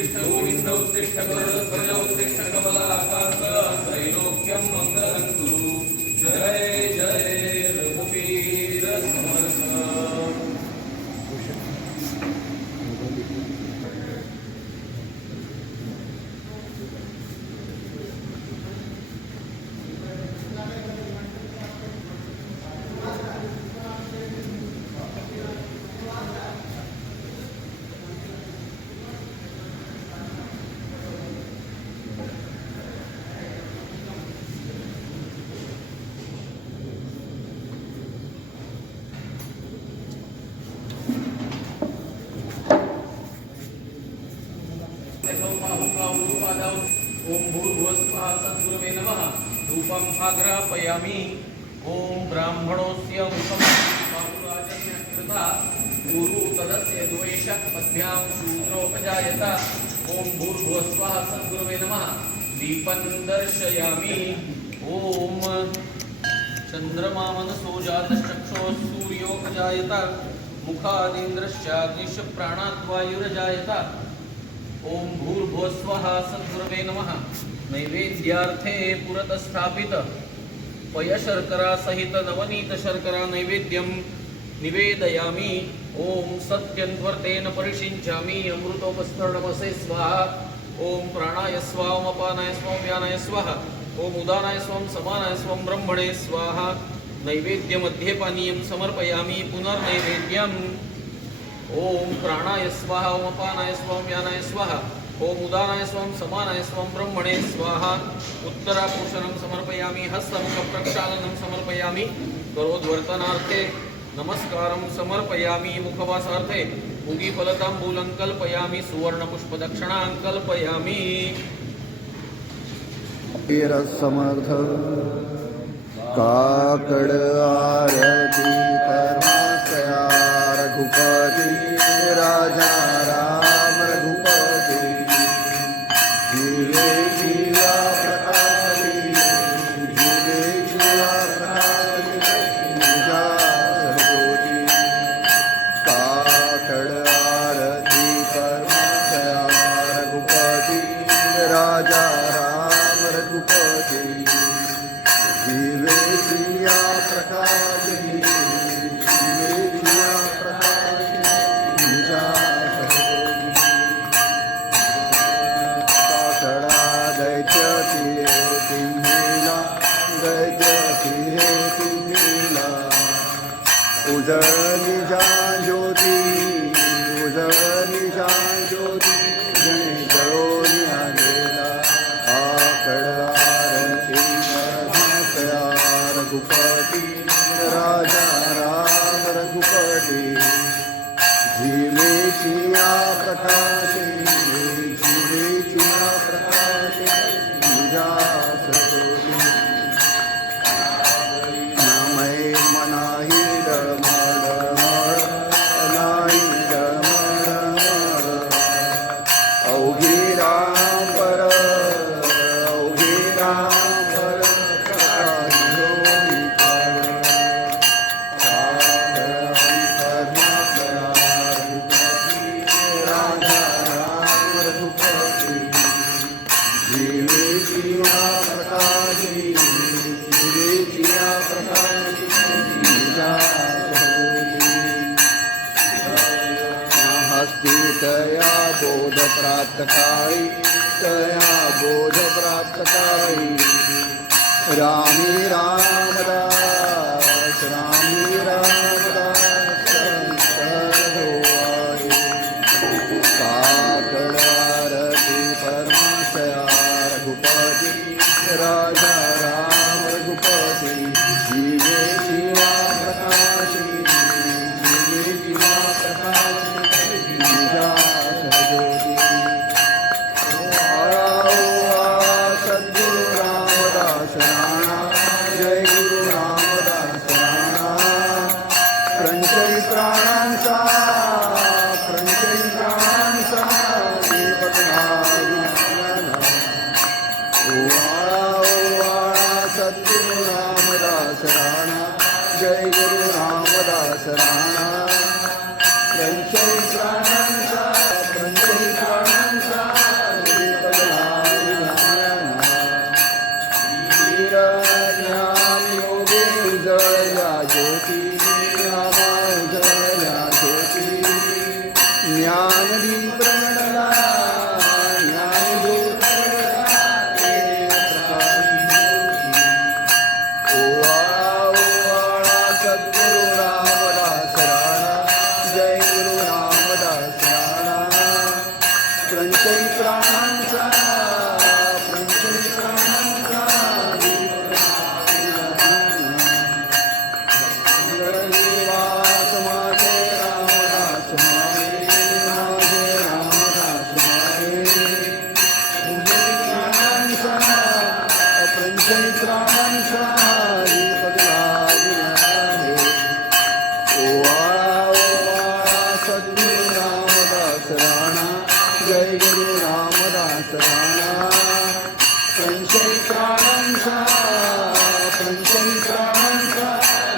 उत्तिष्ठ गोविंद उत्तिष्ठ गरुडध्वज उत्तिष्ठ कमलाकांत त्रैलोक्यं मंगलं कुरु। जय जय रघुवीर समर्थ। ओम भूर्भुवस्वः सद्गुरवे नमः। धूपं आग्रापयामि। ओम ब्राह्मणोऽस्य मुखं बाहुराजन्य कृता गुरु तदस्य द्वेषः पद्भ्यां शूद्रोपजायत। ओम भूर्भुवस्वः सद्गुरवे नमः। दीपं दर्शयामि। ओम चंद्रमा मनसो जातश्चक्षुः सूर्योपजायत। मुखादिन्द्रश्चाग्निश्च प्राणाद्वायुरजायत। ओम भूर्भुवस्वः सद्गुरवे नमः। नैवेद्यार्थे पुरतस्थापित पयशर्करा सहित नवनीत शर्करा नैवेद्यं निवेदयामि। ओम सत्यन्वर्तेन परिषिञ्चामि। अमृतोपस्थर्णमसे स्वाहा। ओम प्राणाय स्वाहा। ओम अपानाय स्वाहा। ओम व्यानाय स्वाहा। ओम उदानाय स्वाहा। समानाय स्वाहा। ब्रह्मणे स्वाहा। नैवेद्यमध्ये पानीयं समर्पयामि। पुनर्नैवेद्यम्। ओम प्राणाय स्वाहा। ओम अपानाय स्वाहा। ओम व्यानाय स्वाहा। ओम उदानाय स्वाहा। समानाय स्वाहा। ब्रह्मणे स्वाहा। उत्तराभूषणं समर्पयामि। हस्तमुख प्रक्षालनं समर्पयामि। करोद्वर्तनार्थे नमस्कारं समर्पयामि। मुखवासार्थे मुगीफलताम्बूलं कल्पयामि। सुवर्णपुष्पदक्षिणां कल्पयामि। समर्थ काकड़ आरती परमाशया रघुपति राजा राम रघुपति जीवे जीवा प्रकाशि जीवे जीवा प्रकाशि पूजा सर्वोजी काकड़ आरती परमाशया रघुपति राजा राम रघुपति जीवे जिया प्रकाशि जीवे जिया प्रकाशि पूजा सर्वोजी काकड़ा दैत्य फिरे तिम्हिला दैत्य फिरे तिम्हिला उजळली जाण ज्योती उजळली जाण ज्योती जणे जळोनी आलेला काकड़ आरती परमाशया रघुपति राजा राम रघुपति जीवे जिया प्रकाशि जीवे जिया प्रकाशि पूजा सर्वोजी नामय मनाही डळमळ नाही डळमळ अवघी राम पर अवघी राम पर प्रकाश होई पर राजा राम रघुपति जीवे जिया प्रकाशि जीवे जिया प्रकाशि पूजा सर्वोजी हस्ती तया बोध प्राप्त काळी तया बोध प्राप्त काळी रामी रामदास रामी रामदास सर्वोई काकड़ आरती परमाशया रघुपति राजा राम रघुपति जीवे जिया प्रकाशि जीवे जिया प्रकाशि पूजा सर्वोजी सद्गुरु रामदास राणा जय गुरु रामदास राणा प्रंचई प्राणांचा दीपक ओवाळा सद्गुरु रामदास राणा जय गुरु रामदास राणा प्रंचई प्राणांचा ज्ञानदीप प्रगटला ज्ञानज्योत ओवाळा सद्गुरु रामदास राणा जय गुरु रामदास राणा प्रंचय प्राणांचा निवास माझे रामदास माये माझे रामदास माये प्रंचय प्राणांचा दीपक लागला ओवाळा सद्गुरु रामदास राणा जय गुरु रामदास राणा संशय प्राणांचा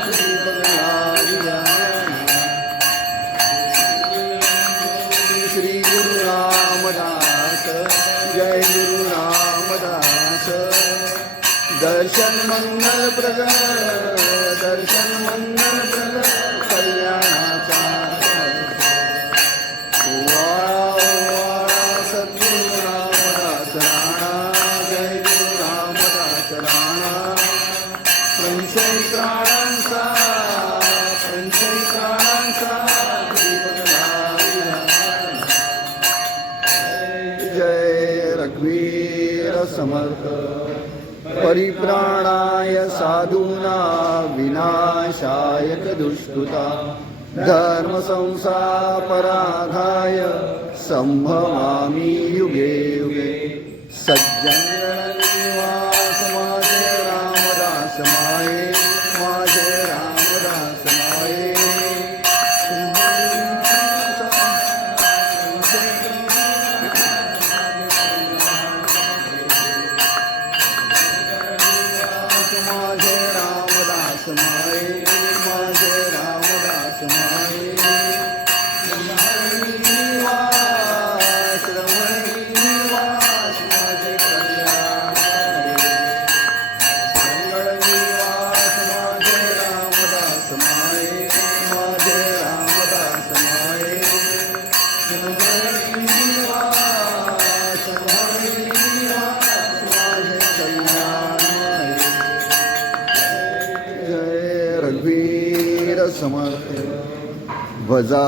दीपक लागला श्री गुरु रामदास जय गुरु रामदास दर्शन मंगल प्रगट कल्याणाचा ओवाळा सद्गुरु रामदास राणा जय गुरु रामदास राणा संशय प्राणांचा दीपक लागला जय रघुवीर समर्थ परिप्राणाय साधूना विनाशाय च दुष्कृता धर्म संस्थापराधाय संभवामि युगे युगे सज्जन निवास माझे रामदास माये माझे रामदास माये माझे रामदास माये माझे रामदास माये निवास माझे कल्याण मंगळ निवास माझे रामदास माये माझे रामदास माये निवास माझे कल्याण जय रघुवीर समर्थ भजा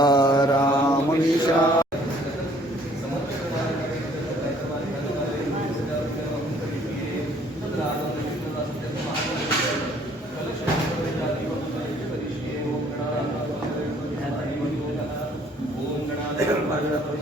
रामनिशा ओम गणाधिपती